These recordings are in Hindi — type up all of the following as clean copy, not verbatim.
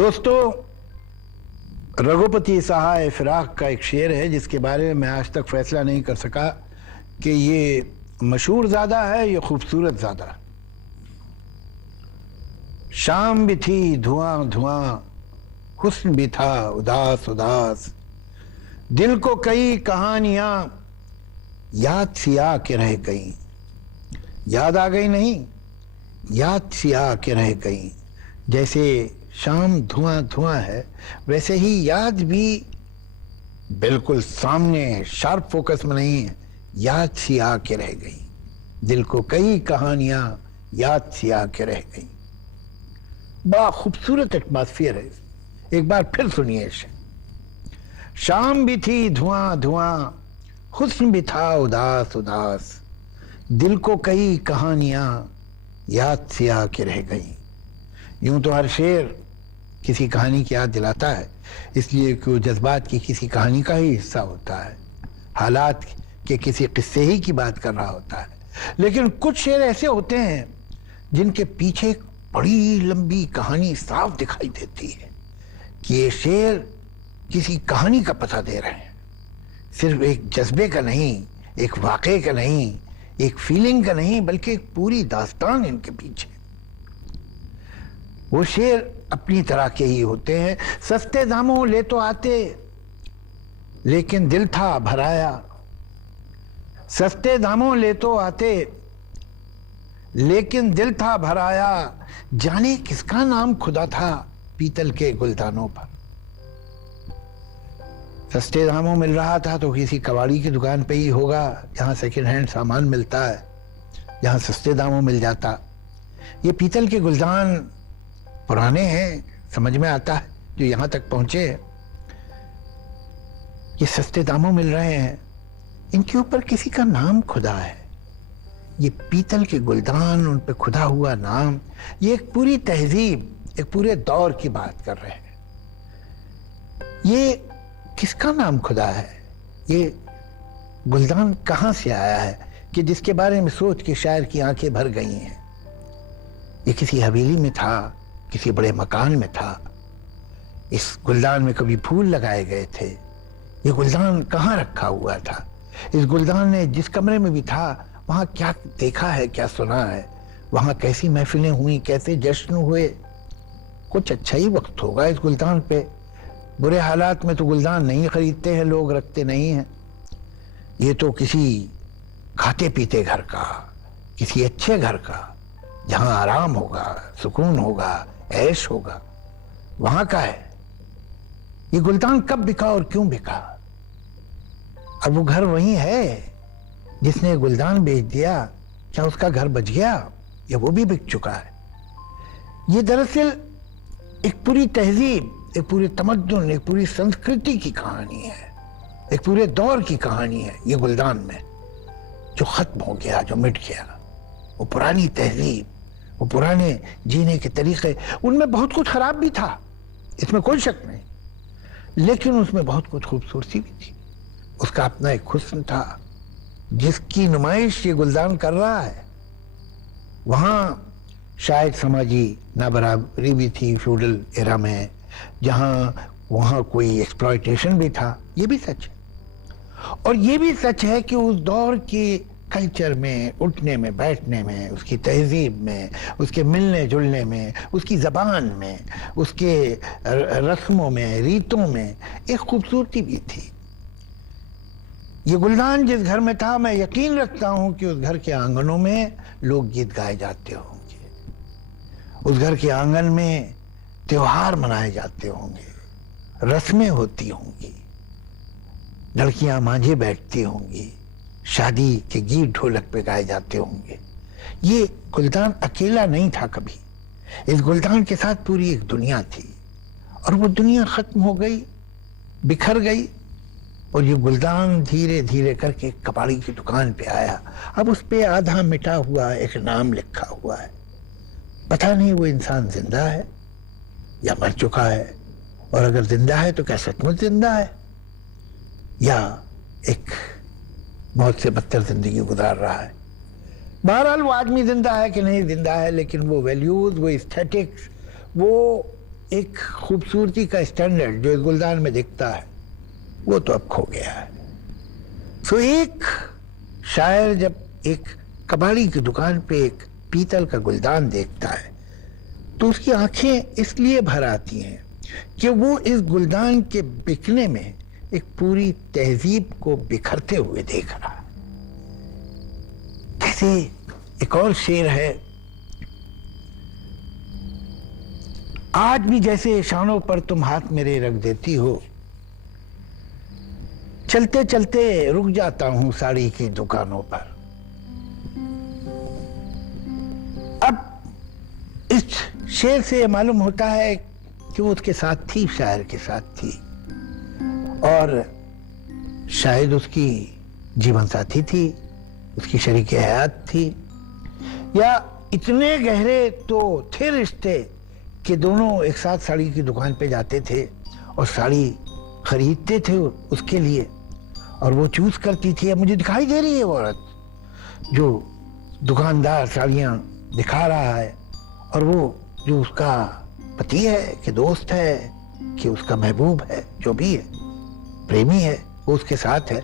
दोस्तों, रघुपति सहाय फिराक का एक शेर है जिसके बारे में मैं आज तक फैसला नहीं कर सका कि ये मशहूर ज़्यादा है या खूबसूरत ज़्यादा। शाम भी थी धुआं धुआं, हुस्न भी था उदास उदास, दिल को कई कहानियां याद सी आ के रह गई। याद आ गई नहीं, याद सी आ के रह गई। जैसे शाम धुआं धुआं है, वैसे ही याद भी बिल्कुल सामने शार्प फोकस में नहीं है, याद सी आ के रह गई। दिल को कई कहानियां याद सी आ के रह गई। बड़ा खूबसूरत एटमॉस्फेयर है। एक बार फिर सुनिए इसे। शाम भी थी धुआं धुआं, हुस्न भी था उदास उदास, दिल को कई कहानियां याद सी आ के रह गई। यूं तो हर शेर किसी कहानी की याद दिलाता है, इसलिए कि वो जज्बात की किसी कहानी का ही हिस्सा होता है, हालात के किसी किस्से ही की बात कर रहा होता है। लेकिन कुछ शेर ऐसे होते हैं जिनके पीछे एक बड़ी लंबी कहानी साफ दिखाई देती है कि ये शेर किसी कहानी का पता दे रहे हैं, सिर्फ एक जज्बे का नहीं, एक वाक़े का नहीं, एक फीलिंग का नहीं, बल्कि एक पूरी दास्तान इनके पीछे। वो शेर अपनी तरह के ही होते हैं। सस्ते दामों ले तो आते, लेकिन दिल था भराया। सस्ते दामों ले तो आते, लेकिन दिल था भराया। जाने किसका नाम खुदा था पीतल के गुलदानों पर। सस्ते दामों मिल रहा था तो किसी कबाड़ी की दुकान पे ही होगा, जहां सेकंड हैंड सामान मिलता है, जहां सस्ते दामों मिल जाता। ये पीतल के गुलदान पुराने हैं, समझ में आता है जो यहां तक पहुंचे। ये सस्ते दामों मिल रहे हैं, इनके ऊपर किसी का नाम खुदा है। ये पीतल के गुलदान, उन पे खुदा हुआ नाम, ये एक पूरी तहजीब, एक पूरे दौर की बात कर रहे हैं। ये किसका नाम खुदा है? ये गुलदान कहां से आया है कि जिसके बारे में सोच के शायर की आंखें भर गई हैं। ये किसी हवेली में था, किसी बड़े मकान में था। इस गुलदान में कभी फूल लगाए गए थे। ये गुलदान कहाँ रखा हुआ था? इस गुलदान ने जिस कमरे में भी था वहां क्या देखा है, क्या सुना है, वहां कैसी महफिलें हुई, कैसे जश्न हुए। कुछ अच्छा ही वक्त होगा इस गुलदान पे। बुरे हालात में तो गुलदान नहीं खरीदते हैं लोग, रखते नहीं हैं। ये तो किसी खाते पीते घर का, किसी अच्छे घर का, जहां आराम होगा, सुकून होगा, ऐश होगा, वहां का है। ये गुलदान कब बिका और क्यों बिका? अब वो घर वही है जिसने गुलदान बेच दिया। क्या उसका घर बच गया या वो भी बिक चुका है? ये दरअसल एक पूरी तहजीब, एक पूरे तमद्दुन, एक पूरी संस्कृति की कहानी है, एक पूरे दौर की कहानी है। ये गुलदान में जो खत्म हो गया, जो मिट गया, वो पुरानी तहजीब, वो पुराने जीने के तरीके, उनमें बहुत कुछ खराब भी था, इसमें कोई शक नहीं, लेकिन उसमें बहुत कुछ खूबसूरती भी थी। उसका अपना एक हुस्न था जिसकी नुमाइश ये गुलदान कर रहा है। वहां शायद समाजी नाबराबरी भी थी फ्यूडल एरा में, जहां वहां कोई एक्सप्लॉयटेशन भी था। ये भी सच है। और ये भी सच है कि उस दौर के कल्चर में, उठने में, बैठने में, उसकी तहजीब में, उसके मिलने जुलने में, उसकी ज़बान में, उसके रस्मों में, रीतों में एक खूबसूरती भी थी। ये गुलदान जिस घर में था, मैं यकीन रखता हूं कि उस घर के आंगनों में लोकगीत गाए जाते होंगे, उस घर के आंगन में त्योहार मनाए जाते होंगे, रस्में होती होंगी, लड़कियां मांझे बैठती होंगी, शादी के गीत ढोलक पे गाए जाते होंगे। ये गुलदान अकेला नहीं था कभी। इस गुलदान के साथ पूरी एक दुनिया थी, और वो दुनिया खत्म हो गई, बिखर गई, और ये गुलदान धीरे धीरे करके कबाड़ी की दुकान पे आया। अब उस पे आधा मिटा हुआ एक नाम लिखा हुआ है। पता नहीं वो इंसान जिंदा है या मर चुका है, और अगर जिंदा है तो क्या सचमुच जिंदा है, या एक मौत से बदतर जिंदगी गुजार रहा है। बहरहाल वो आदमी जिंदा है कि नहीं जिंदा है, लेकिन वो वैल्यूज, वो एस्थेटिक्स, वो एक खूबसूरती का स्टैंडर्ड जो इस गुलदान में दिखता है वो तो अब खो गया है। तो एक शायर जब एक कबाड़ी की दुकान पे एक पीतल का गुलदान देखता है तो उसकी आंखें इसलिए भर आती हैं कि वो इस गुलदान के बिकने में एक पूरी तहजीब को बिखरते हुए देख रहा है। जैसे एक और शेर है, आज भी जैसे शानों पर तुम हाथ मेरे रख देती हो, चलते चलते रुक जाता हूं साड़ी की दुकानों पर। अब इस शेर से मालूम होता है कि वो उसके साथ थी, शायर के साथ थी, और शायद उसकी जीवन साथी थी, उसकी शरीक हयात थी, या इतने गहरे तो थे रिश्ते कि दोनों एक साथ साड़ी की दुकान पे जाते थे और साड़ी खरीदते थे उसके लिए, और वो चूज करती थी। अब मुझे दिखाई दे रही है वो औरत जो दुकानदार साड़ियाँ दिखा रहा है, और वो जो उसका पति है कि दोस्त है कि उसका महबूब है, जो भी है, प्रेमी है, वो उसके साथ है।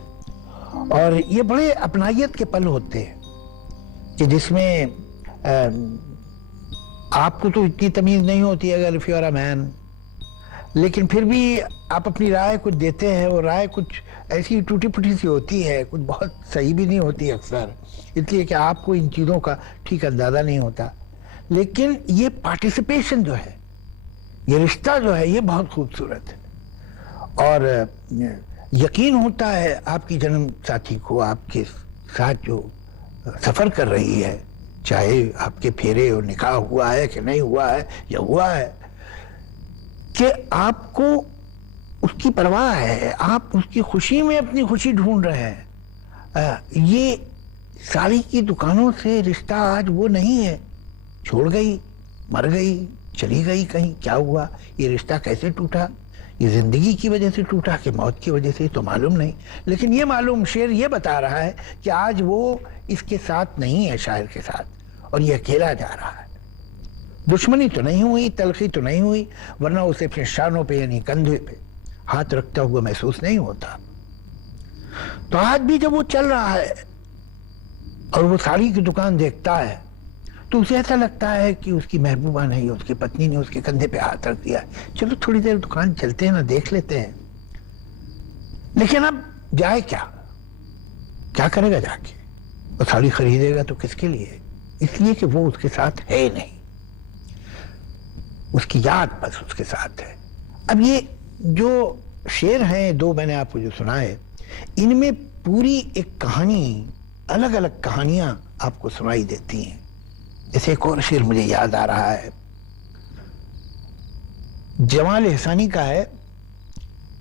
और ये बड़े अपनायत के पल होते हैं कि जिसमें आपको तो इतनी तमीज़ नहीं होती अगर if you are a man, लेकिन फिर भी आप अपनी राय कुछ देते हैं, और राय कुछ ऐसी टूटी फूटी सी होती है, कुछ बहुत सही भी नहीं होती अक्सर, इसलिए कि आपको इन चीज़ों का ठीक अंदाज़ा नहीं होता। लेकिन ये पार्टिसिपेशन जो है, ये रिश्ता जो है, ये बहुत खूबसूरत है। और यकीन होता है आपकी जन्म साथी को आपके साथ जो सफ़र कर रही है, चाहे आपके फेरे और निकाह हुआ है कि नहीं हुआ है या हुआ है, कि आपको उसकी परवाह है, आप उसकी खुशी में अपनी खुशी ढूंढ रहे हैं। ये साड़ी की दुकानों से रिश्ता आज वो नहीं है। छोड़ गई, मर गई, चली गई कहीं, क्या हुआ, ये रिश्ता कैसे टूटा, ये जिंदगी की वजह से टूटा कि मौत की वजह से, तो मालूम नहीं। लेकिन ये मालूम, शेर ये बता रहा है कि आज वो इसके साथ नहीं है, शायर के साथ, और ये अकेला जा रहा है। दुश्मनी तो नहीं हुई, तलखी तो नहीं हुई, वरना उसे अपने शानों पे यानी कंधे पे हाथ रखता हुआ महसूस नहीं होता। तो आज भी जब वो चल रहा है और वो साड़ी की दुकान देखता है तो उसे ऐसा लगता है कि उसकी महबूबा नहीं, उसकी पत्नी ने उसके कंधे पे हाथ रख दिया, चलो थोड़ी देर दुकान चलते हैं ना, देख लेते हैं। लेकिन अब जाए क्या करेगा जाके, वो साड़ी खरीदेगा तो किसके लिए, इसलिए कि वो उसके साथ है नहीं, उसकी याद बस उसके साथ है। अब ये जो शेर हैं दो मैंने आपको जो सुनाए, इनमें पूरी एक कहानी, अलग अलग कहानियां आपको सुनाई देती हैं। जैसे एक और शेर मुझे याद आ रहा है, जमाल एहसानी का है।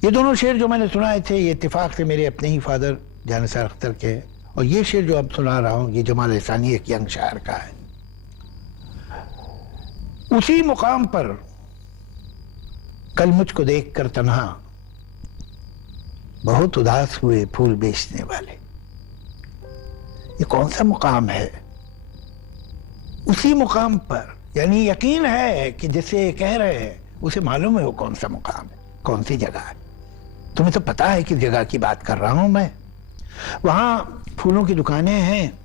ये दोनों शेर जो मैंने सुनाए थे ये इत्तेफाक से मेरे अपने ही फादर जानिसार अख्तर के हैं, और ये शेर जो अब सुना रहा हूं ये जमाल एहसानी एक यंग शायर का है। उसी मुकाम पर कल मुझको देखकर तन्हा बहुत उदास हुए फूल बेचने वाले। ये कौन सा मुकाम है? उसी मुकाम पर, यानी यकीन है कि जिसे कह रहे हैं उसे मालूम है वो कौन सा मुकाम है, कौन सी जगह है। तुम्हें तो पता है किस जगह की बात कर रहा हूं मैं। वहां फूलों की दुकानें हैं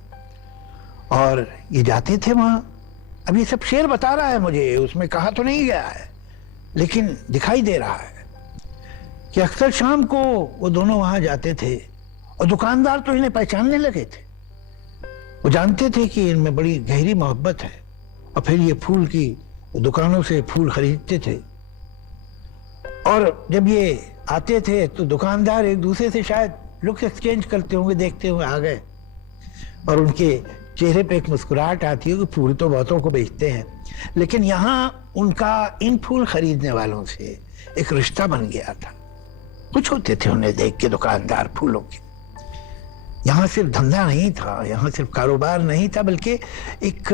और ये जाते थे वहां। अब ये सब शेर बता रहा है मुझे, उसमें कहा तो नहीं गया है, लेकिन दिखाई दे रहा है कि अक्सर शाम को वो दोनों वहां जाते थे और दुकानदार तो इन्हें पहचानने लगे थे। वो जानते थे कि इनमें बड़ी गहरी मोहब्बत है, और फिर ये फूल की दुकानों से फूल खरीदते थे। और जब ये आते थे तो दुकानदार एक दूसरे से शायद लुक्स एक्सचेंज करते होंगे, देखते हुए आ गए, और उनके चेहरे पे एक मुस्कुराहट आती है कि फूल तो बहुतों को बेचते हैं, लेकिन यहाँ उनका इन फूल खरीदने वालों से एक रिश्ता बन गया था। कुछ होते थे उन्हें देख के दुकानदार फूलों के। यहाँ सिर्फ धंधा नहीं था, यहाँ सिर्फ कारोबार नहीं था, बल्कि एक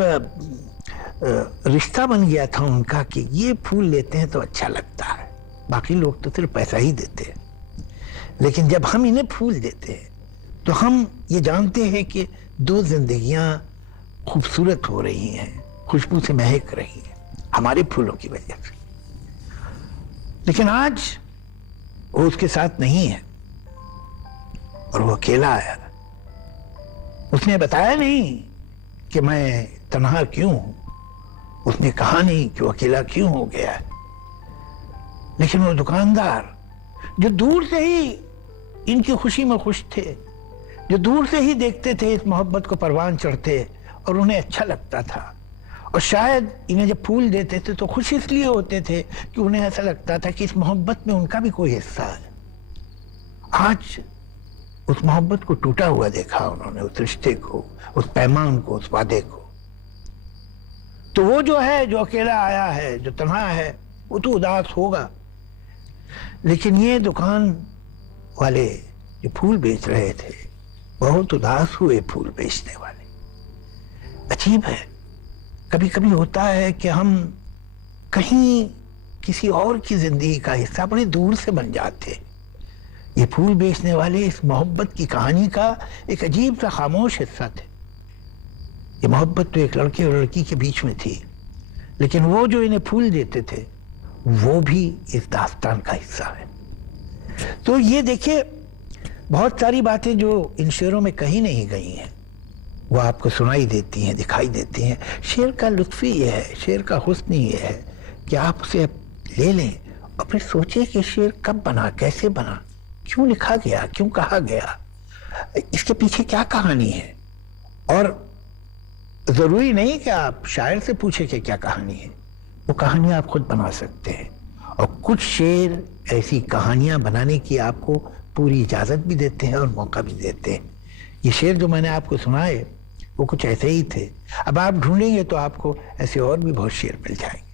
रिश्ता बन गया था उनका कि ये फूल लेते हैं तो अच्छा लगता है, बाकी लोग तो सिर्फ पैसा ही देते हैं, लेकिन जब हम इन्हें फूल देते हैं तो हम ये जानते हैं कि दो जिंदगियां खूबसूरत हो रही हैं, खुशबू से महक रही हैं हमारे फूलों की वजह से। लेकिन आज वो उसके साथ नहीं है और वो अकेला आया। उसने बताया नहीं कि मैं तन्हा क्यों हूं, उसने कहा नहीं कि वो अकेला क्यों हो गया है। लेकिन वो दुकानदार जो दूर से ही इनकी खुशी में खुश थे, जो दूर से ही देखते थे इस मोहब्बत को परवान चढ़ते और उन्हें अच्छा लगता था, और शायद इन्हें जब फूल देते थे तो खुश इसलिए होते थे कि उन्हें ऐसा लगता था कि इस मोहब्बत में उनका भी कोई हिस्सा है। आज उस मोहब्बत को टूटा हुआ देखा उन्होंने, उस रिश्ते को, उस पैमान को, उस वादे को। तो वो जो है, जो अकेला आया है, जो तन्हा है, वो तो उदास होगा। लेकिन ये दुकान वाले जो फूल बेच रहे थे बहुत उदास हुए फूल बेचने वाले। अजीब है, कभी कभी होता है कि हम कहीं किसी और की जिंदगी का हिस्सा बड़े दूर से बन जाते हैं। ये फूल बेचने वाले इस मोहब्बत की कहानी का एक अजीब सा खामोश हिस्सा थे। ये मोहब्बत तो एक लड़के और लड़की के बीच में थी, लेकिन वो जो इन्हें फूल देते थे वो भी इस दास्तान का हिस्सा है। तो ये देखिए, बहुत सारी बातें जो इन शेरों में कही नहीं गई हैं वो आपको सुनाई देती हैं, दिखाई देती हैं। शेर का लुत्फ ही ये है, शेर का हुस्न ही ये है कि आप उसे ले लें और फिर सोचें कि शेर कब बना, कैसे बना, क्यों लिखा गया, क्यों कहा गया, इसके पीछे क्या कहानी है। और जरूरी नहीं कि आप शायर से पूछें कि क्या कहानी है, वो कहानी आप खुद बना सकते हैं। और कुछ शेर ऐसी कहानियां बनाने की आपको पूरी इजाजत भी देते हैं और मौका भी देते हैं। ये शेर जो मैंने आपको सुनाए वो कुछ ऐसे ही थे। अब आप ढूंढेंगे तो आपको ऐसे और भी बहुत शेर मिल जाएंगे।